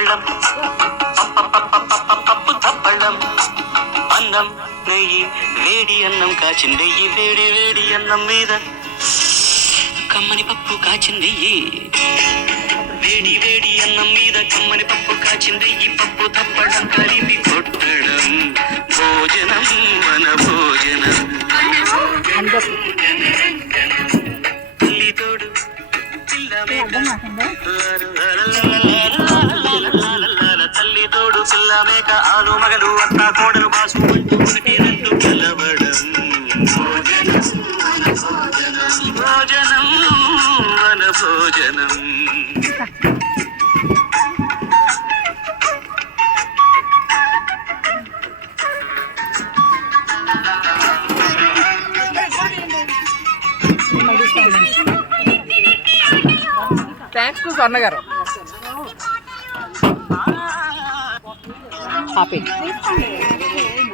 పళ్ళం పప్పు తప్పళ్ళం అన్నం నెయ్యి వేడి అన్నం కాచిందెయ్యి వేడి వేడి అన్నం మీద కమ్మని పప్పు కాచిందెయ్యి వేడి వేడి అన్నం మీద కమ్మని పప్పు కాచిందెయ్యి పప్పు తప్పడం కలిపి కొట్టడం భోజనం మన భోజనం తల్లితోడు తల్లితోడు పిల్ల మేక ఆలు మగలు అత్త కోడలు బాసు అంటూ ఒకటి రెండు కలవడం భోజనం మన భోజనం. థ్యాంక్స్ టు స్వర్ణ గారు. హ్యాపీ